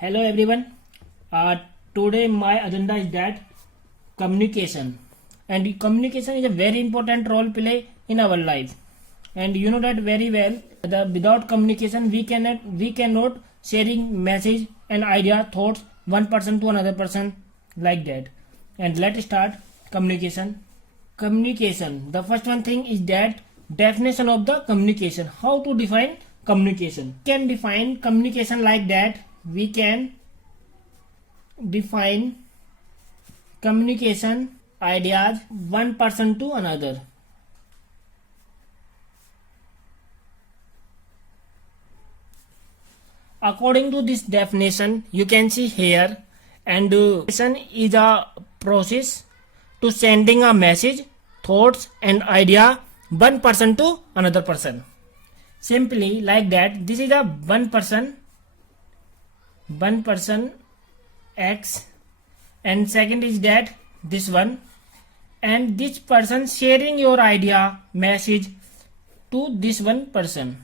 Hello everyone. Today my agenda is that communication, and communication is a very important role play in our life. And you know that very well. Without communication, we cannot sharing message and idea thoughts one person to another person like that. And let's start communication. Communication. The first one thing is that definition of the communication. How to define communication? We can define communication like that. We can define communication ideas one person to another. According to this definition, you can see here, and communication is a process to sending a message, thoughts and idea one person to another person. Simply like that, this is a one person X, and second is that this one, and this person sharing your idea message to this one person,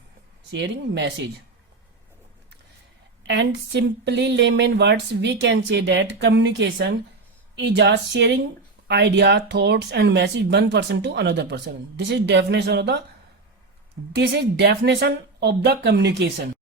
sharing message. And simply layman words, we can say that communication is just sharing idea, thoughts and message one person to another person. This is definition of the communication.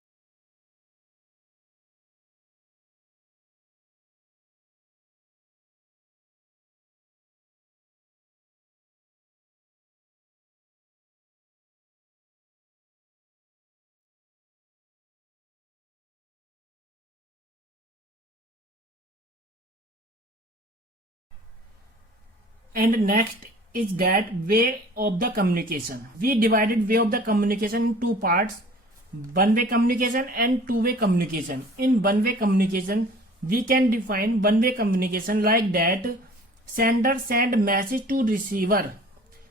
And next is that way of the communication. We divided way of the communication in two parts: one-way communication and two-way communication. In one-way communication, we can define one-way communication like that: sender send message to receiver,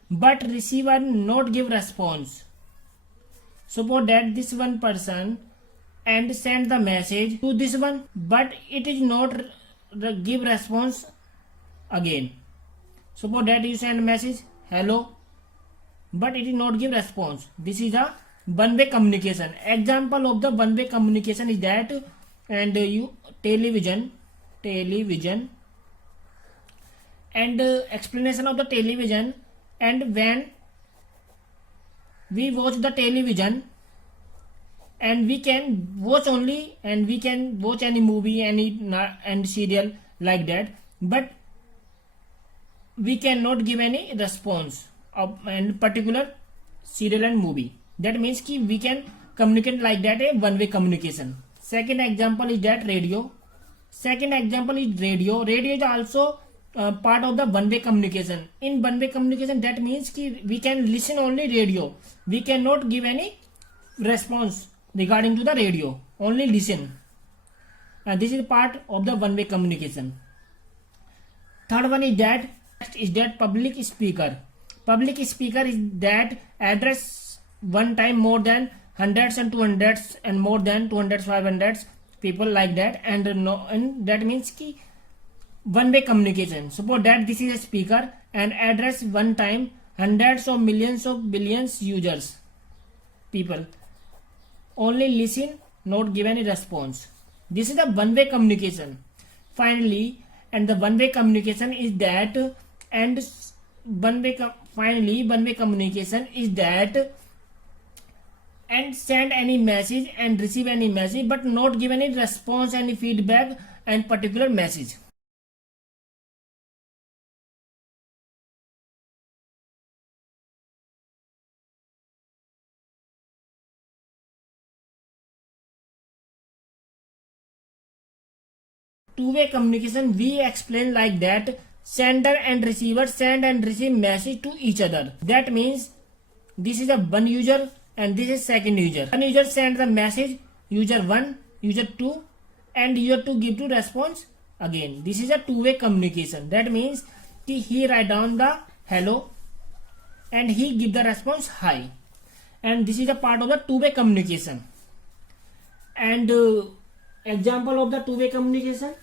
but receiver not give response. Suppose that this one person and send the message to this one, but it is not give response again. Suppose that you send message hello, but it is not give response. This is a one-way communication. Example of the one-way communication is that, and you television, and explanation of the television. And when we watch the television, and we can watch only, and we can watch any movie, and serial like that, but we cannot give any response of any particular serial and movie. That means ki we can communicate like that, a one-way communication. Second example is that radio. Radio is also part of the one-way communication. In one-way communication, that means ki we can listen only radio. We cannot give any response regarding to the radio. Only listen. And this is part of the one-way communication. Third one is that public speaker. Public speaker is that address one time more than hundreds and 200s and more than 200s 500s people like that, and that means ki one-way communication. Suppose that this is a speaker and address one time hundreds of millions of billions users people. Only listen, not give any response. This is the one-way communication. Finally, and the one-way communication is that, and one-way communication is that, and send any message and receive any message, but not give any response, any feedback and particular message. Two-way communication we explain like that: sender and receiver send and receive message to each other. That means this is a one user and this is second user. One user send the message, user 1, user 2, and user 2 give to response again. This is a two-way communication. That means he write down the hello and he give the response hi, and this is a part of the two-way communication. And example of the two-way communication.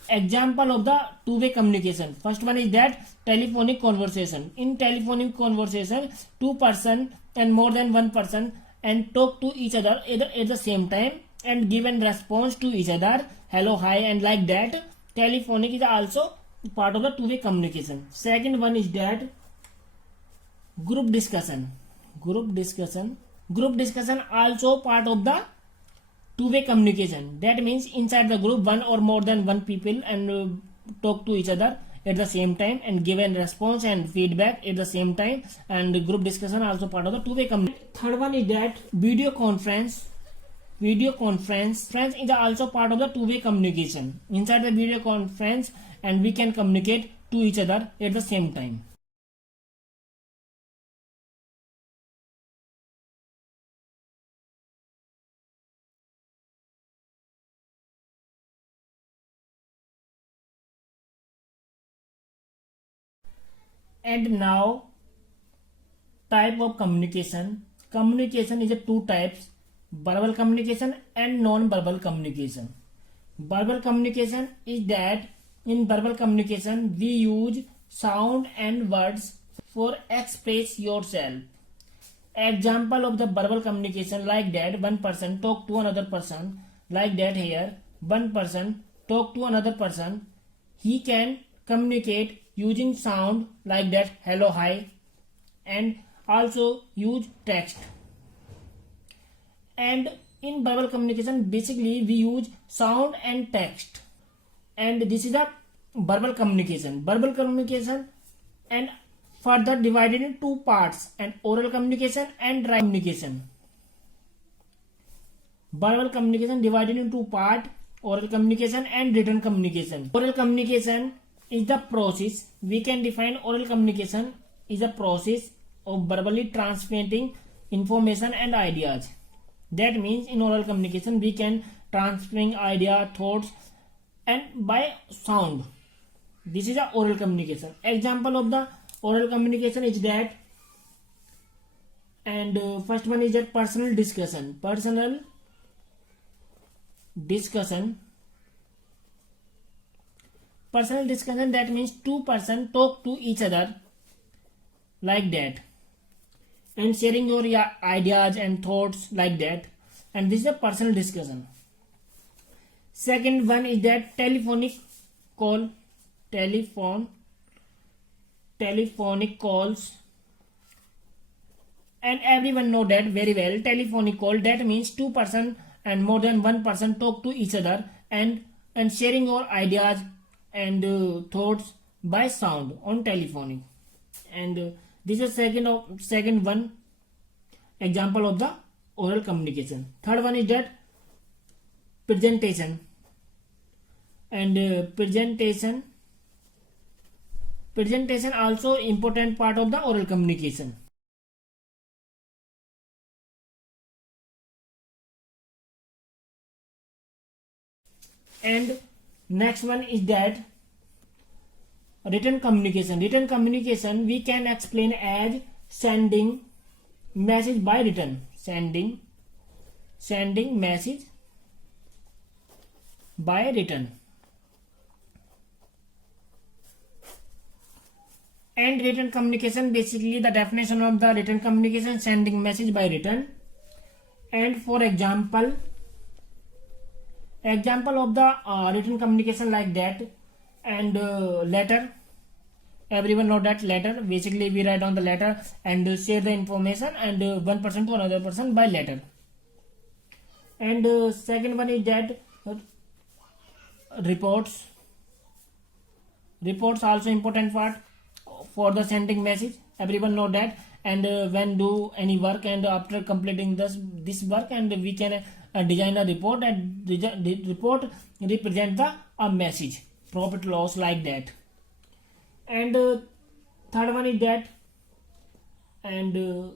First one is that telephonic conversation. In telephonic conversation, two person and more than one person and talk to each other either at the same time and give a response to each other hello, hi, and like that. Telephonic is also part of the two-way communication. Second one is that group discussion. Group discussion also part of the two-way communication. That means inside the group, one or more than one people and talk to each other at the same time and give a response and feedback at the same time. And group discussion also part of the two-way communication. Third one is that video conference is also part of the two-way communication. Inside the video conference, and we can communicate to each other at the same time. And now, type of communication. Communication is a two types: verbal communication and non-verbal communication. Verbal communication is that in verbal communication we use sound and words for express yourself. Example of the verbal communication like that: one person talk to another person, like that here. One person talk to another person. He can communicate using sound like that, hello, hi, and also use text. And in verbal communication basically we use sound and text, and this is a verbal communication. And further divided in two parts: and oral communication and written communication. Verbal communication divided in two parts: oral communication and written communication. Oral communication is the process. We can define oral communication is a process of verbally transmitting information and ideas. That means in oral communication we can transmitting idea, thoughts, and by sound. This is a oral communication. Example of the oral communication is that, and first one is that personal discussion. Personal discussion, that means two persons talk to each other like that and sharing your ideas and thoughts like that, and this is a personal discussion. Second one is that telephonic calls, and everyone know that very well. Telephonic call, that means two person and more than one person talk to each other and sharing your ideas and thoughts by sound on telephonic. And this is second one example of the oral communication. Third one is that presentation. And presentation also important part of the oral communication. And next one is that written communication. Written communication we can explain as sending message by written. Sending message by written. And written communication, basically the definition of the written communication: sending message by written. And for example of the written communication like that, and letter. Everyone know that letter, basically we write on the letter and share the information and one person to another person by letter. And second one is that reports also important part for the sending message. Everyone know that. And when do any work, and after completing this work, and we can design a report, and the report represent a message, profit loss, like that. And third one is that, and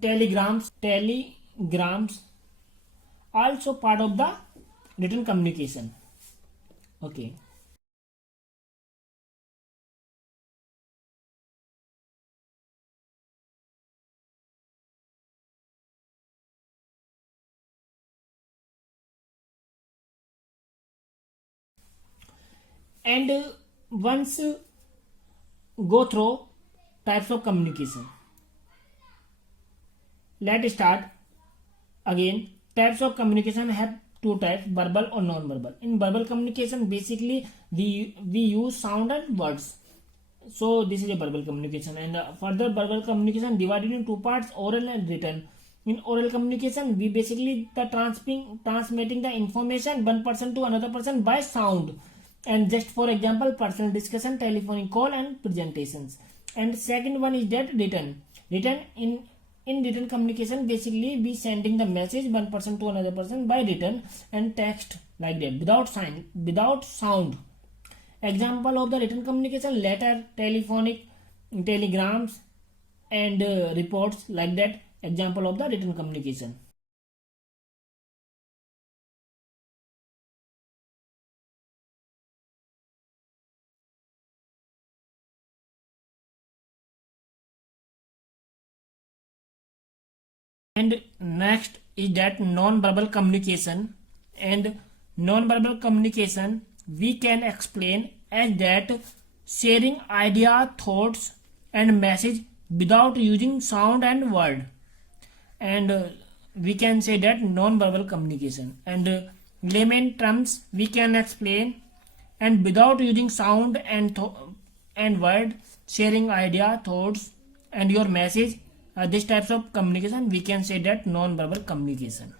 telegrams also part of the written communication. Okay. And once go through types of communication. Let's start again. Types of communication have two types, verbal or non-verbal. In verbal communication, basically we use sound and words. So this is a verbal communication. And further, verbal communication divided in two parts, oral and written. In oral communication, we basically transmitting the information one person to another person by sound. And just for example, personal discussion, telephonic call, and presentations. And second one is that written. In written communication, basically we sending the message one person to another person by written and text like that, without sound. Example of the written communication: letter, telephonic, telegrams, and reports like that. Example of the written communication. And next is that non-verbal communication. And non-verbal communication we can explain as that sharing idea, thoughts, and message without using sound and word. And we can say that non-verbal communication. And layman terms we can explain, and without using sound and word, sharing idea, thoughts, and your message, these types of communication we can say that non-verbal communication.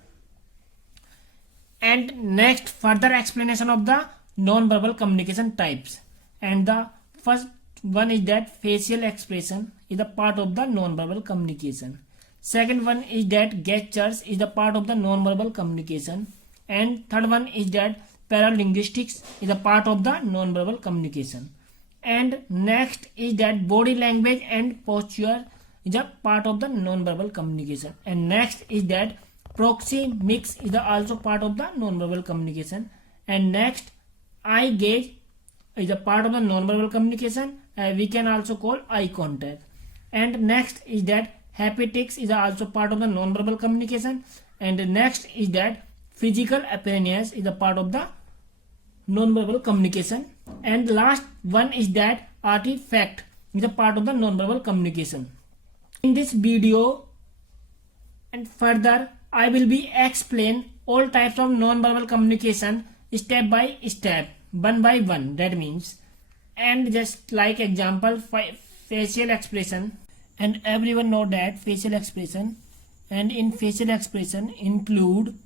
And next, further explanation of the non-verbal communication types. And the first one is that facial expression is a part of the non-verbal communication. Second one is that gestures is a part of the non-verbal communication. And third one is that paralinguistics is a part of the non-verbal communication. And next is that body language and posture is a part of the non-verbal communication. And next is that proxemics is also part of the non-verbal communication. And next, eye gaze is a part of the non-verbal communication. We can also call eye contact. And next is that haptics is also part of the non-verbal communication. And next is that physical appearance is a part of the non-verbal communication. And last one is that artifact is a part of the non-verbal communication. In this video and further, I will be explain all types of non-verbal communication step by step, one by one. That means, and just like example, facial expression. And everyone know that facial expression. And in facial expression include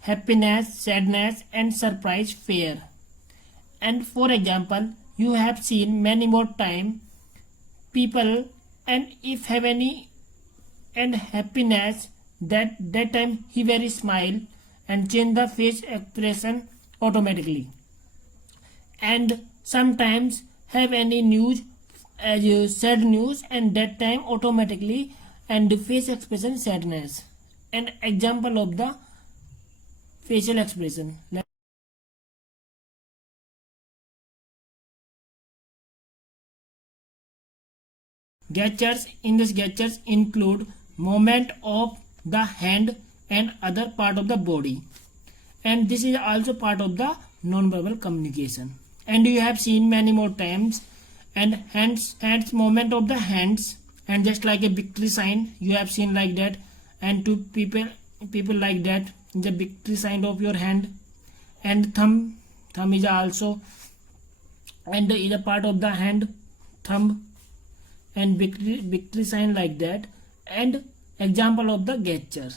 happiness, sadness, and surprise, fear. And for example, you have seen many more time people, and if have any and happiness, that time he very smile and change the face expression automatically. And sometimes have any news as sad news, and that time automatically and the face expression sadness. An example of the facial expression. Gestures. In this gestures include movement of the hand and other part of the body, and this is also part of the non-verbal communication. And you have seen many more times, and hands movement of the hands, and just like a victory sign you have seen like that, and to people like that, the victory sign of your hand. And thumb is also, and is a part of the hand, thumb, and victory sign like that. And example of the gesture.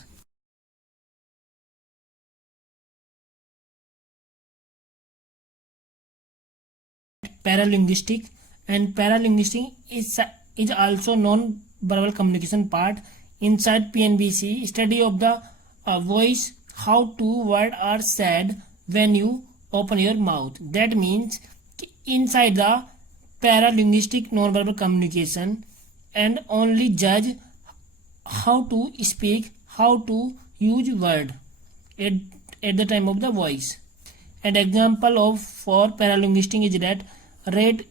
Paralinguistic. And paralinguistic is also non-verbal communication part. Inside PNBC, study of the voice, how two words are said when you open your mouth. That means inside the paralinguistic non-verbal communication, and only judge how to speak, how to use word at the time of the voice. And example of for paralinguistic is that rate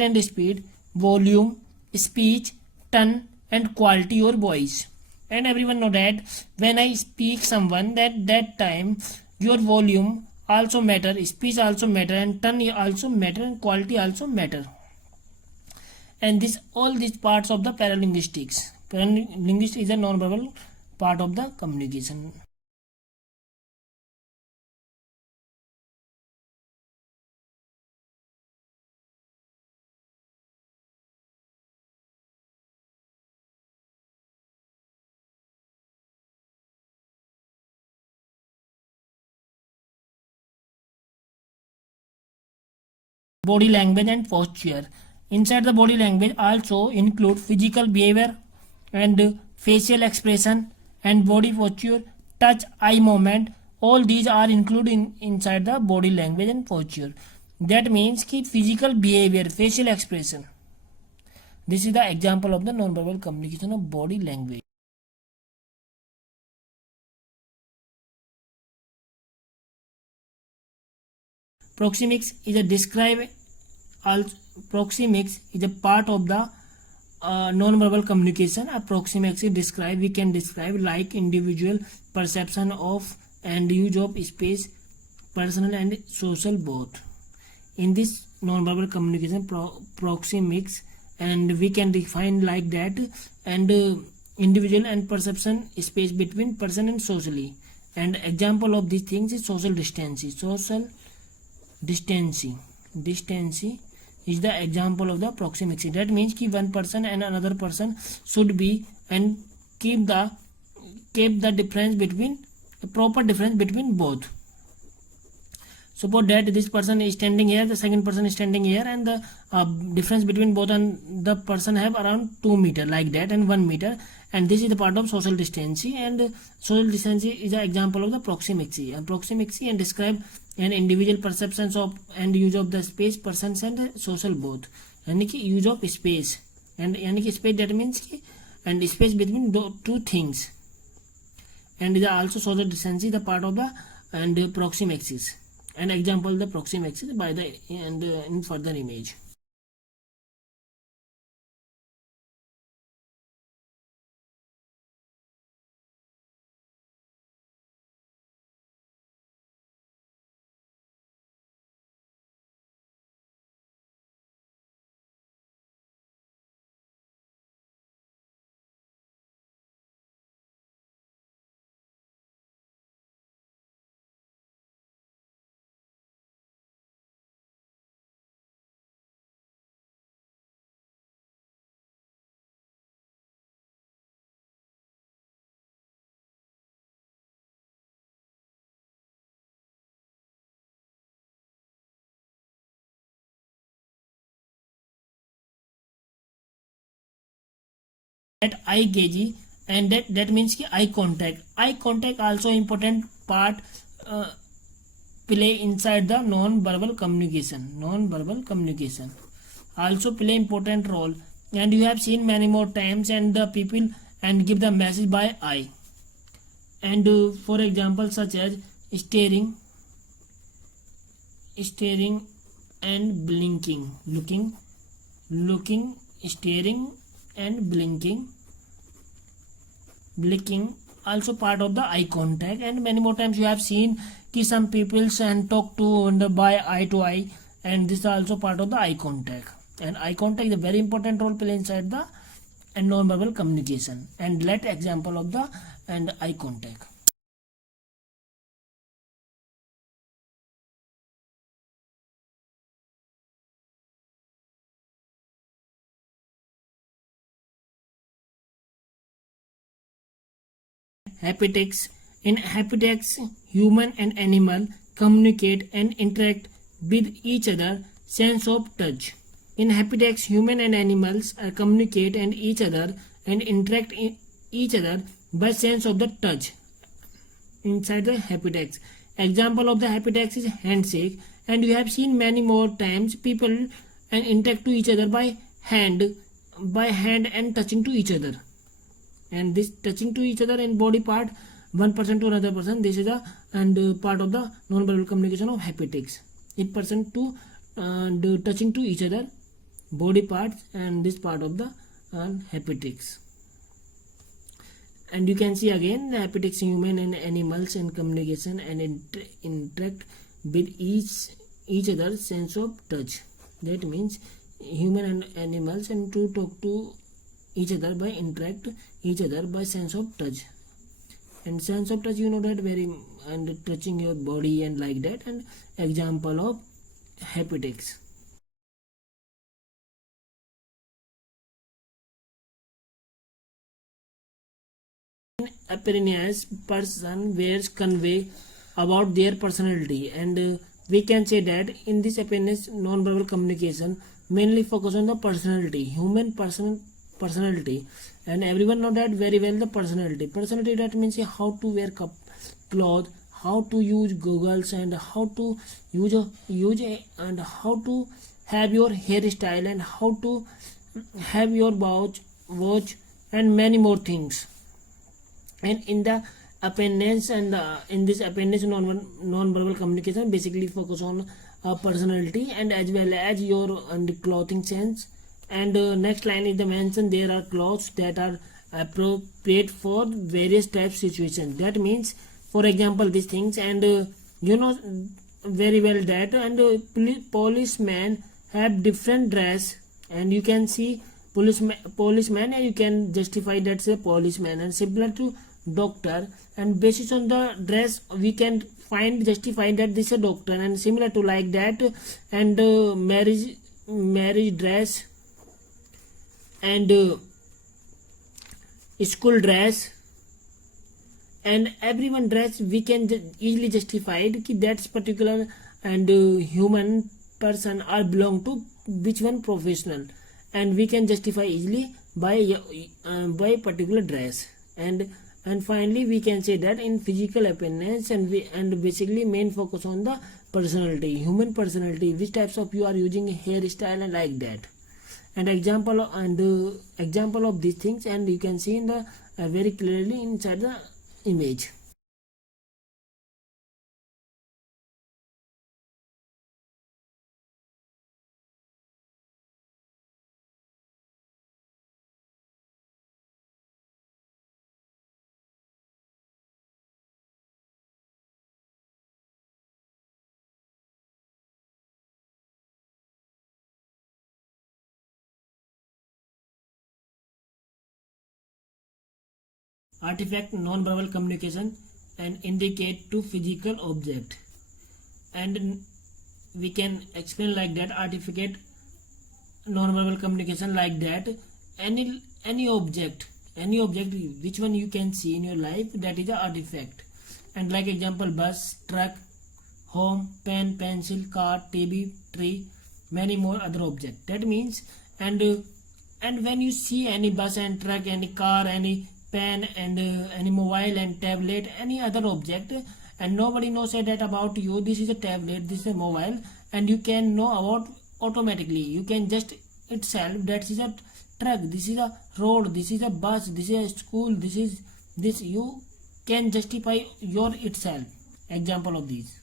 and speed, volume, speech, tone, and quality or voice. And everyone know that when I speak someone, that time your volume also matter, speech also matter, and tone also matter, and quality also matter. And all these parts of the paralinguistics. Paralinguistics is a non-verbal part of the communication. body language and posture. Inside the body language also include physical behavior and facial expression and body posture, touch, eye movement. All these are included inside the body language and posture. That means कि physical behavior, facial expression. This is the example of the non-verbal communication of body language. Proxemics is a proxemics is a part of the non-verbal communication. A proxemics we can describe like individual perception of and use of space, personal and social both. In this non-verbal communication proxemics, and we can define like that, and individual and perception space between person and socially. And example of these things is social distancing. Social distancing is the example of the proxemics. That means कि one person and another person should be and keep the difference between proper difference between both. Suppose that this person is standing here, the second person is standing here, and the difference between both and the person have around 2 meter like that and 1 meter, and this is the part of social distancing. And social distancing is an example of the proxemics. And proxemics and describe an individual perceptions of and use of the space, persons and social both. यानी कि use of space and यानी कि space, that means कि and space between two things. And is also social distancing the part of the and proxemics. An example the proxemics by the and in further image. That eye gaze, and that means कि eye contact also important part play inside the non-verbal communication also play important role, and you have seen many more times, and the people and give the message by eye. And for example such as staring and blinking, looking, staring and blinking also part of the eye contact. And many more times you have seen कि some people and talk to and by eye to eye, and this is also part of the eye contact. And eye contact is a very important role play inside the and non-verbal communication. And let example of the and eye contact. Haptics. In haptics, human and animal communicate and interact with each other. Sense of touch. In haptics, human and animals communicate and each other and interact each other by sense of the touch inside the haptics. Example of the haptics is handshake, and you have seen many more times people and interact to each other by hand and touching to each other. And this touching to each other in body part, one person to another person, this is a and part of the non-verbal communication of haptics. Each person to touching to each other body parts, and this part of the haptics. And you can see again the haptics human and animals in communication and interact with each other sense of touch. That means human and animals and to talk to each other by interact each other by sense of touch. And sense of touch, you know that very and touching your body and like that. And example of haptics. Appearance person wears convey about their personality, and we can say that in this appearance non-verbal communication mainly focus on the personality, human personality, and everyone know that very well. The personality that means how to wear clothes, how to use goggles, and how to and how to have your hairstyle, and how to have your watch, and many more things. And in the appendage and in this appendage non-verbal communication basically focus on personality and as well as your and clothing sense. And next line is the mention there are clothes that are appropriate for various types situations. That means, for example, these things. And you know very well that. And policemen have different dress, and you can see policeman, and you can justify that's a policeman. And similar to doctor, and basis on the dress we can justify that this is a doctor. And similar to like that. And marriage dress, and school dress, and everyone dress we can easily justify it ki that's particular and human person or belong to which one professional, and we can justify easily by particular dress. And finally we can say that in physical appearance and basically main focus on the personality, human personality, which types of you are using hairstyle and like that. And example of these things, and you can see in the very clearly inside the image. Artifact non-verbal communication and indicate to physical object. And we can explain like that. Artifact non-verbal communication like that. Any object which one you can see in your life, that is the artifact. And like example, bus, truck, home, pen, pencil, car, TV, tree, many more other objects. That means, and when you see any bus and truck, any car, any pen, and any mobile and tablet, any other object, and nobody knows that about you, this is a tablet, this is a mobile, and you can know about automatically, you can just itself that is a truck, this is a road, this is a bus, this is a school, this, you can justify your itself. Example of these.